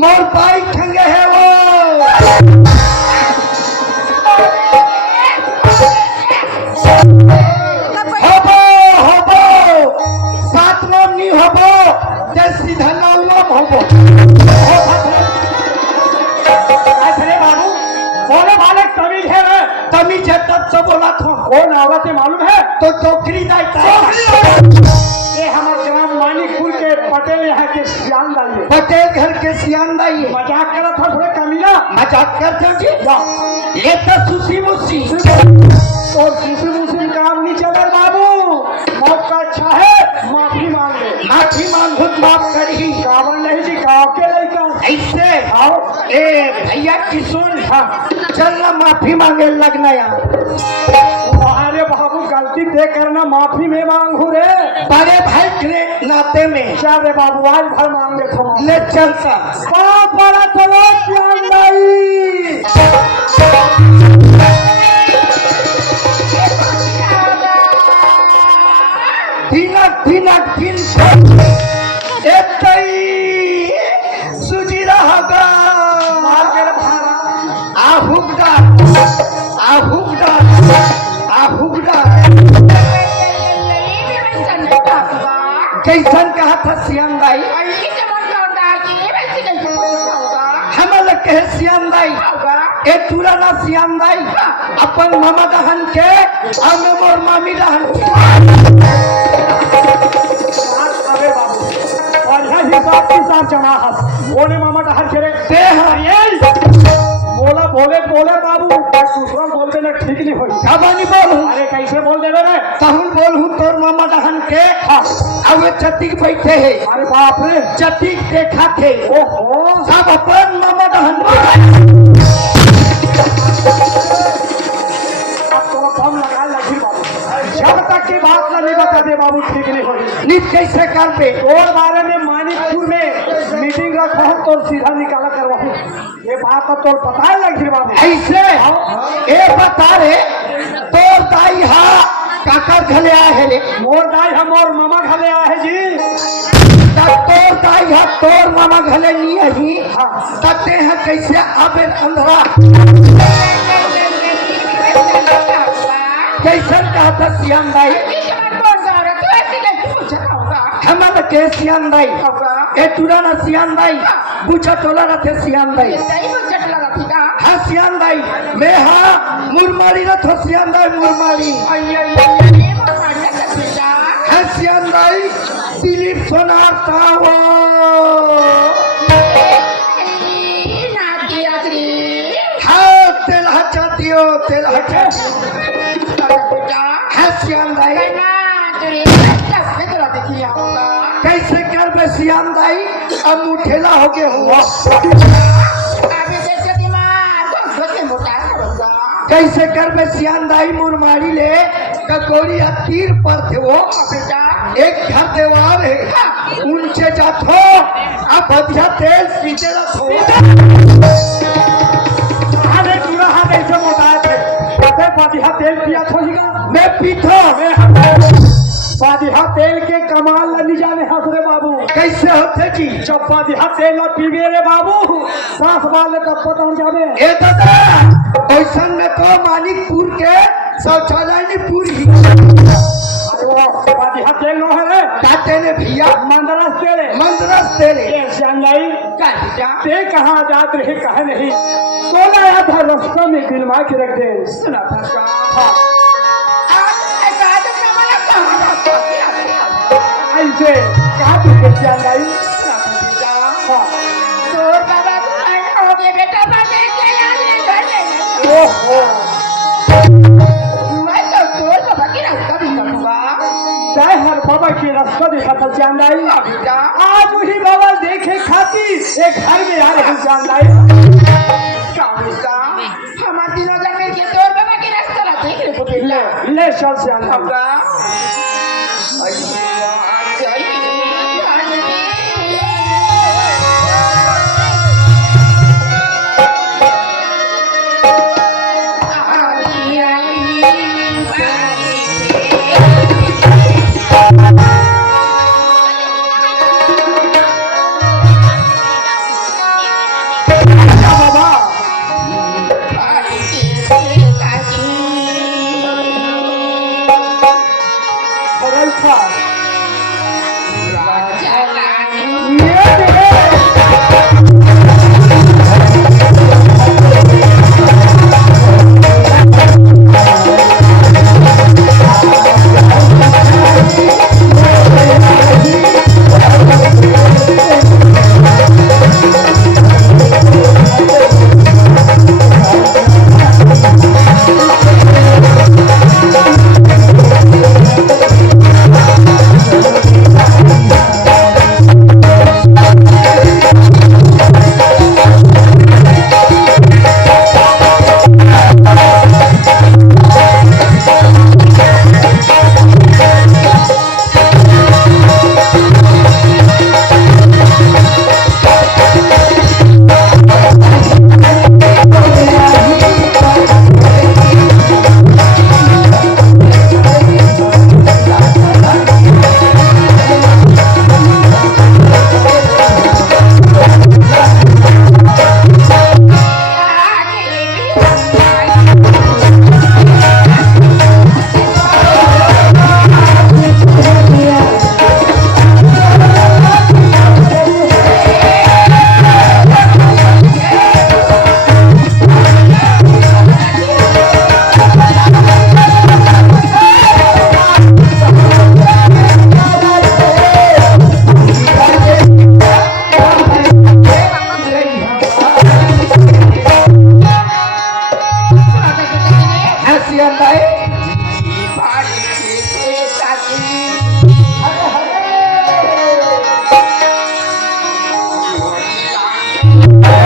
मोर भाई खंगे है वो हबो हबो सातवा नहीं हबो जे सीधा नाम हबो अरे बाबू बोले वाले तमीज है रे तमीज है तब से बोला था कौन औरत है मालूम है तो चौकरी दाई ये हमारे ग्राम मानिकपुर के पटेल यहाँ के सियान दाई पटेल घर के सियान दाई मजाक करा था थोड़े कमीना मजाक करते हो जी ये तो सुसी मुसी और किसी मुस्लिम काम नहीं चले बाबू मौका अच्छा है माफी मांग ले माफी मांगो माफ करी कावन नहीं जी गाँव के लड़का ऐसे आओ ए भैया किशोर था चल ना माफी मांगे लगना यार अरे बाबू गलती दे करना माफी में मांगू रे बड़े भाई के नाते में चल रे बाबू आज भर मांग ले थो ले चलता बहुत बड़ा चलो सियान दाई दिनक दिनक दिन सुजी रहा आहुगदा आहुगदा आहुगदा कैसन कहा था सियान दाई हमल कहे सियान दाई ए तुरा ना सियान दाई अपन मामा दहन के और मोर मामी दहन के अरे बाबू और यह हिसाब किसाब जमा हस बोले मामा का हर खेरे दे हाँ बोला बोले बोले बाबू दूसरा बोल देना ठीक नहीं होगी कबानी बोलूं अरे कैसे बोल दे रहे तहुल बोलूं तोर मामा दहन के अब वे चतिक बैठे है अरे बाप रे चतिक देखा थे ओहो सब अपन मामा दहन अब तो हम लगा लगी बाबू जब तक की बात नहीं बता दे बाबू ठीक नहीं होगी नित कैसे कर पे और बारे में मानिकपुर में मीटिंग रखा हूँ तो सीधा निकाला करवाऊँ ये बात तो पता है लगी बाबू ऐसे ए बता रे तोर दाई हा काका घले आए है रे मोर दाई हम और मामा घले आए हैं जी तोर दाई हा तोर मामा घले नहीं है ही तते हैं कैसे आबे अंधरा कैसन कहा था सियान दाई हमल के सियान दाई ए तुरा ना सियान दाई पूछा तोला ना थे सियान दाई हाँ सियान दाई मैं हाँ मुरमारी ना थो सियान दाई मुरमारी हाँ सियान दाई दिलीप सोनार था वो हाँ तेल हचाती हो तेल हचाती हाँ सियान दाई कैसे कर बे सियान दाई अब मुठेला हो गए हो अबे जैसे दिमाग बच्चे मोटा होगा कैसे कर में सियान दाई मुरमारी ले ककोरी तीर पर थे वो बेटा एक घर देवार है ऊंचे जातो अब बढ़िया तेल पीछे रखो अरे पूरा हाथ ऐसे मोटा थे पते बढ़िया तेल पिया थोड़ीगा मैं पीठो बढ़िया तेल के कमाल न जाने हंस रे बाबू कैसे होते जी जब बढ़िया तेल न पीवे रे बाबू सांस वाले तब पता हो जावे ए दादा ओइसन में तो मानिकपुर के शौचालय नहीं पूरी अरे वो बढ़िया तेल न है रे काटे ने भैया मंदरस तेल है मंदरस तेले ये श्यामलाई का भैया ते कहाँ जात रहे कहे नहीं तो लाया था रास्ता में दिलवा के रख दे सुना था का हाँ, आज आज हमारा कहां ऐसे कहा तू के श्यामलाई हाँ तोर बाबा हो गए बेटा बाबे के आने गए ओहो मैं तो तोर बाबा की रास्ता भी करूंगा चाहे हर बाबा की रास्ता देखा था श्यामलाई बेटा आज वही बाबा देखे खाती एक घर में आ रहे श्यामलाई बेटा हमारे दिनों जमीन के तोर बाबा की रास्ता ला देख ले बेटा ले चल श्यामलाई बाबा बाबा बदल था सियान दाई Thank you.